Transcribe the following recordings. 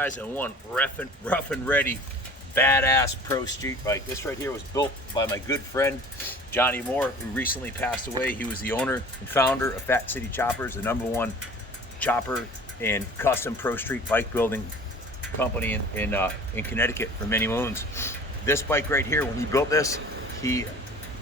eyes on one rough and ready, badass pro street bike. This right here was built by my good friend, Johnny Moore, who recently passed away. He was the owner and founder of Fat City Choppers, the #1 chopper and custom pro street bike building company in Connecticut for many moons. This bike right here, when he built this,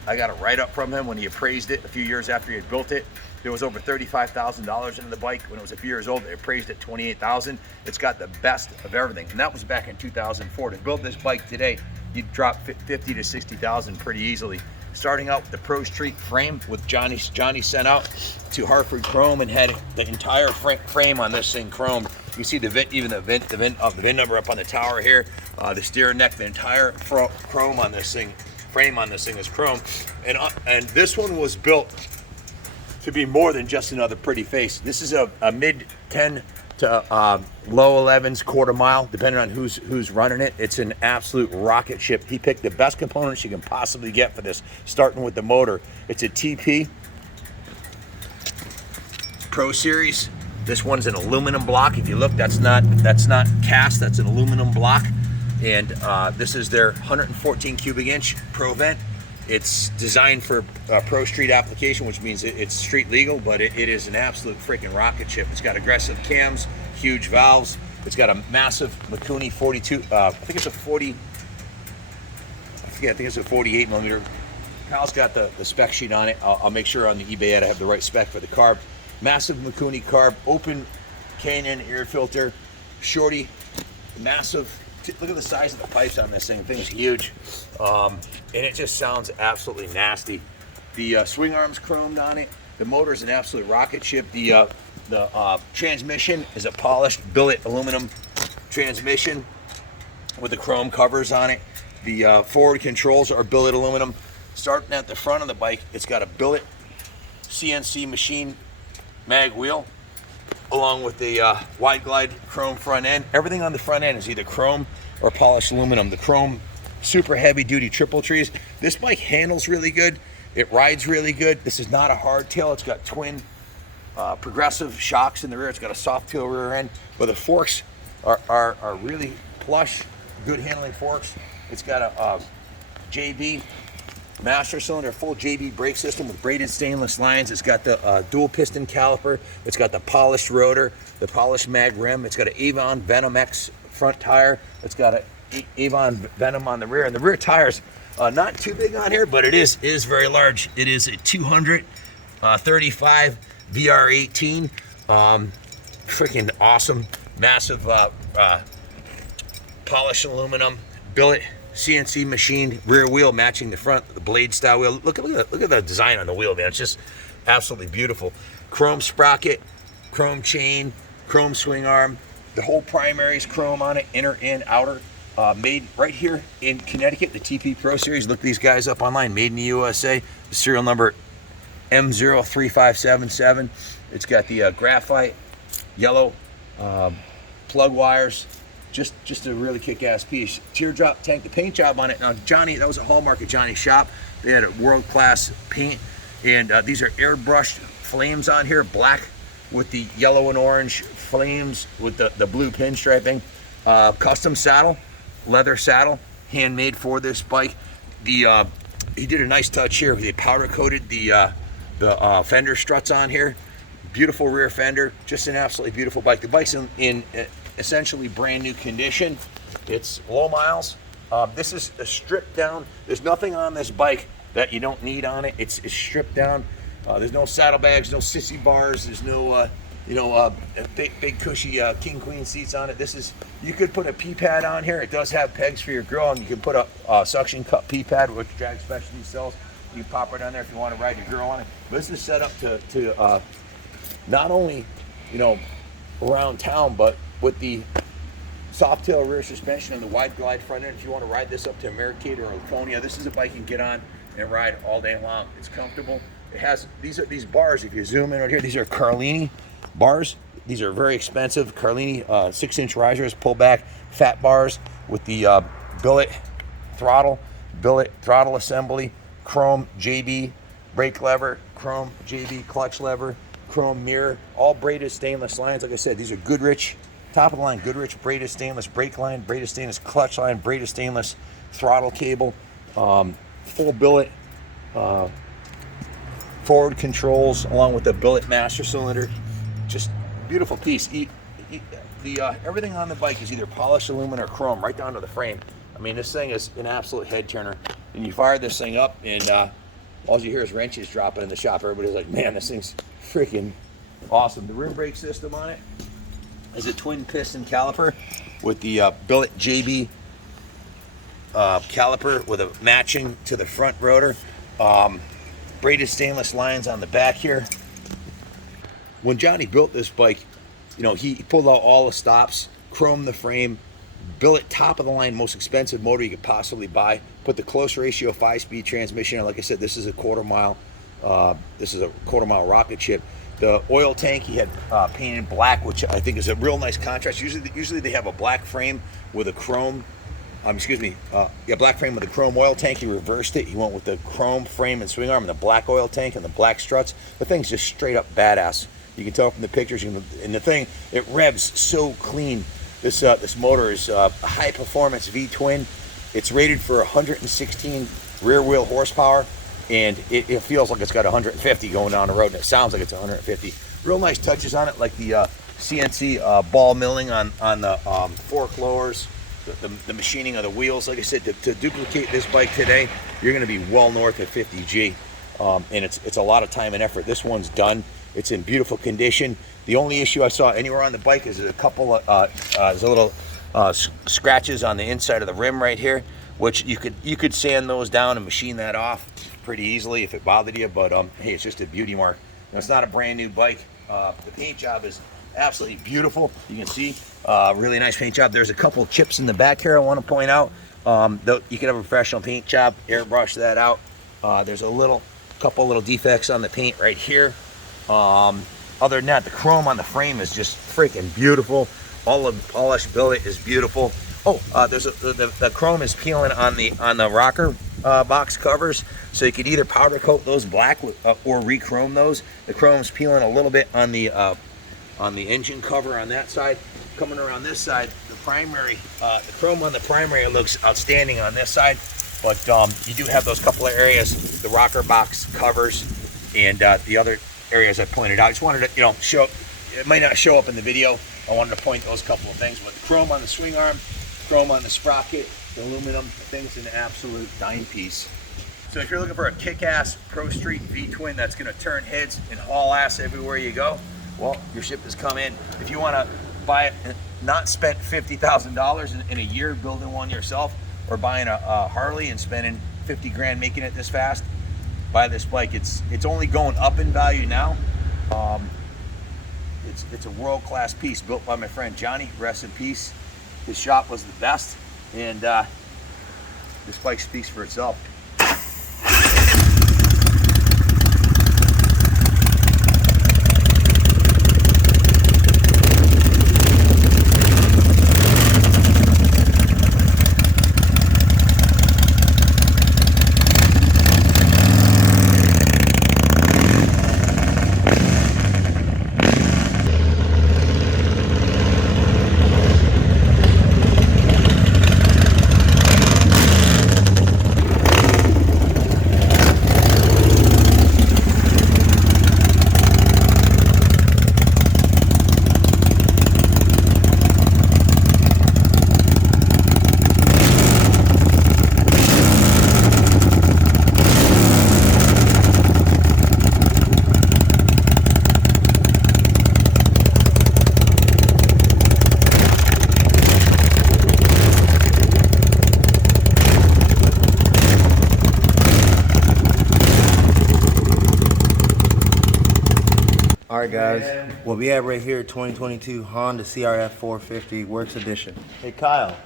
I got a write-up from him when he appraised it a few years after he had built it. There was over $35,000 into the bike. When it was a few years old, they appraised it $28,000. It's got the best of everything, and that was back in 2004. To build this bike today, you'd drop $50,000 to $60,000 pretty easily. Starting out with the Pro Street frame, with Johnny sent out to Hartford Chrome and had the entire frame on this thing chromed. You see the VIN number up on the tower here, the steer neck, the entire chrome on this thing. Frame on this thing is chrome, and this one was built to be more than just another pretty face. This is a mid 10 to low 11s quarter mile, depending on who's running it. It's an absolute rocket ship. He picked the best components you can possibly get for this, starting with the motor. It's a TP Pro Series. This one's an aluminum block. If you look, that's not cast. That's an aluminum block. And this is their 114 cubic inch Pro Vent. It's designed for Pro Street application, which means it's street legal, but it is an absolute freaking rocket ship. It's got aggressive cams, huge valves. It's got a massive Mikuni 42, I think it's a 40, I think it's a 48 millimeter. Kyle's got the spec sheet on it. I'll make sure on the eBay ad I have the right spec for the carb. Massive Mikuni carb, open Canyon air filter, shorty, massive. Look at the size of the pipes on this thing. The thing's huge, and it just sounds absolutely nasty. The swing arm's chromed on it. The motor is an absolute rocket ship. The transmission is a polished billet aluminum transmission with the chrome covers on it. The forward controls are billet aluminum. Starting at the front of the bike, it's got a billet CNC machine mag wheel, along with the wide glide chrome front end. Everything on the front end is either chrome or polished aluminum. The chrome, super heavy duty triple trees. This bike handles really good. It rides really good. This is not a hardtail. It's got twin progressive shocks in the rear. It's got a soft tail rear end, but the forks are really plush, good handling forks. It's got a JB master cylinder, full JB brake system with braided stainless lines. It's got the dual piston caliper. It's got the polished rotor, the polished mag rim. It's got an Avon Venom X front tire. It's got an Avon Venom on the rear, and the rear tires not too big on here, but it is very large. It is a 235 VR18. Freaking awesome, massive polished aluminum billet CNC machined rear wheel, matching the front, the blade style wheel. Look at the design on the wheel, man. It's just absolutely beautiful. Chrome sprocket, chrome chain, chrome swing arm. The whole primary is chrome on it, inner and outer. Made right here in Connecticut, the TP Pro Series. Look these guys up online, made in the USA. The serial number M03577. It's got the graphite yellow plug wires. Just a really kick-ass piece. Teardrop tank, the paint job on it. Now, Johnny, that was a hallmark of Johnny's shop. They had a world-class paint, and these are airbrushed flames on here, black with the yellow and orange flames with the blue pinstriping. Custom saddle, leather saddle, handmade for this bike. He did a nice touch here. They powder-coated the fender struts on here. Beautiful rear fender, just an absolutely beautiful bike. The bike's in essentially brand new condition. It's low miles. This is a stripped down. There's nothing on this bike that you don't need on it. It's stripped down. There's no saddlebags, no sissy bars. There's no big cushy king queen seats on it. You could put a pee pad on here. It does have pegs for your grill, and you can put a suction cup pee pad, which Drag Specialty sells. You can pop it on there if you want to ride your grill on it. But this is set up to not only around town, but with the soft tail rear suspension and the wide glide front end. If you want to ride this up to Americade or Laconia, this is a bike you can get on and ride all day long. It's comfortable. It has these bars. If you zoom in right here, these are Carlini bars. These are very expensive Carlini 6-inch risers, pull back fat bars with the billet throttle assembly, chrome JB brake lever, chrome JB clutch lever, chrome mirror, all braided stainless lines. Like I said, these are Goodrich top of the line Goodrich braided stainless brake line, braided stainless clutch line, braided stainless throttle cable, full billet forward controls along with the billet master cylinder. Just beautiful piece. Everything on the bike is either polished aluminum or chrome, right down to the frame. I mean, this thing is an absolute head turner. And you fire this thing up, and all you hear is wrenches dropping in the shop. Everybody's like, man, this thing's freaking awesome. The rear brake system on it is a twin piston caliper with the billet JB caliper with a matching to the front rotor. Braided stainless lines on the back here. When Johnny built this bike, you know, he pulled out all the stops, chromed the frame, billet top of the line, most expensive motor you could possibly buy, put the close ratio 5-speed transmission. And like I said, this is a quarter mile rocket ship. The oil tank he had painted black, which I think is a real nice contrast. Usually they have a black frame with a chrome. Black frame with the chrome oil tank. He reversed it. He went with the chrome frame and swing arm and the black oil tank and the black struts. The thing's just straight up badass. You can tell from the pictures. And the thing, it revs so clean. This motor is a high performance V-twin. It's rated for 116 rear wheel horsepower, and it feels like it's got 150 going down the road, and it sounds like it's 150. Real nice touches on it, like the CNC ball milling on the fork lowers. The machining of the wheels. Like I said, to duplicate this bike today, you're going to be well north of 50G, and it's a lot of time and effort. This one's done. It's in beautiful condition. The only issue I saw anywhere on the bike is a couple of there's a little scratches on the inside of the rim right here, which you could sand those down and machine that off pretty easily if it bothered you. But hey, it's just a beauty mark. You know, it's not a brand new bike. The paint job is absolutely beautiful. You can see really nice paint job. There's a couple chips in the back here I want to point out. You can have a professional paint job, airbrush that out. There's a couple little defects on the paint right here. Other than that, the chrome on the frame is just freaking beautiful. All of the polished billet is beautiful. Oh, the chrome is peeling on the rocker box covers, so you could either powder coat those black or re-chrome those. The chrome's peeling a little bit on the engine cover on that side. Coming around this side, the chrome on the primary looks outstanding on this side, but you do have those couple of areas, the rocker box covers and the other areas I pointed out. I just wanted to, show, it might not show up in the video. I wanted to point those couple of things, but the chrome on the swing arm, chrome on the sprocket, the aluminum, the thing's an absolute dime piece. So if you're looking for a kick-ass Pro Street V-twin that's going to turn heads and haul ass everywhere you go, well, your ship has come in. If you want to buy it and not spend $50,000 in a year building one yourself, or buying a Harley and spending 50 grand making it this fast, buy this bike. It's only going up in value now. It's a world-class piece built by my friend Johnny, rest in peace. His shop was the best, and this bike speaks for itself. Alright guys, what we have right here, 2022 Honda CRF 450 Works Edition. Hey Kyle.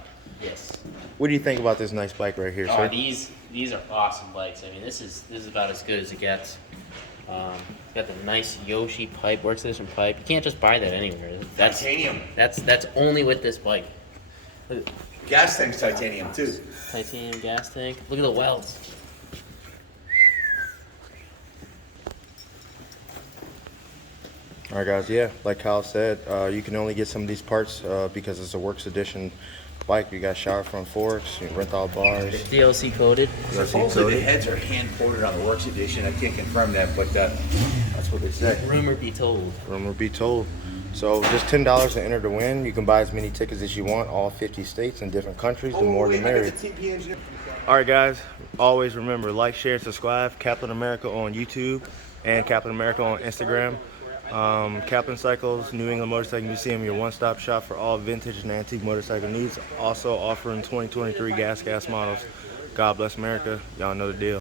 Yes. What do you think about this nice bike right here, sir? These are awesome bikes. I mean, this is about as good as it gets. Got the nice Yoshi pipe, Works Edition pipe. You can't just buy that anywhere. That's Titanium. That's only with this bike. Look, Gas tank's titanium too. titanium gas tank. Look at the welds. All right, guys. Yeah, like Kyle said, you can only get some of these parts because it's a Works Edition bike. You got shower front forks, you rent all bars. DLC coded. Supposedly the heads are hand ported on the Works Edition. I can't confirm that, but that's what they say. Rumor be told. Rumor be told. So just $10 to enter to win. You can buy as many tickets as you want, all 50 states and different countries. The more the merrier. All right, guys. Always remember, like, share, subscribe. Kaplan America on YouTube and Kaplan America on Instagram. Kaplan Cycles, New England Motorcycle Museum, your one-stop shop for all vintage and antique motorcycle needs. Also offering 2023 gas models. God bless America. Y'all know the deal.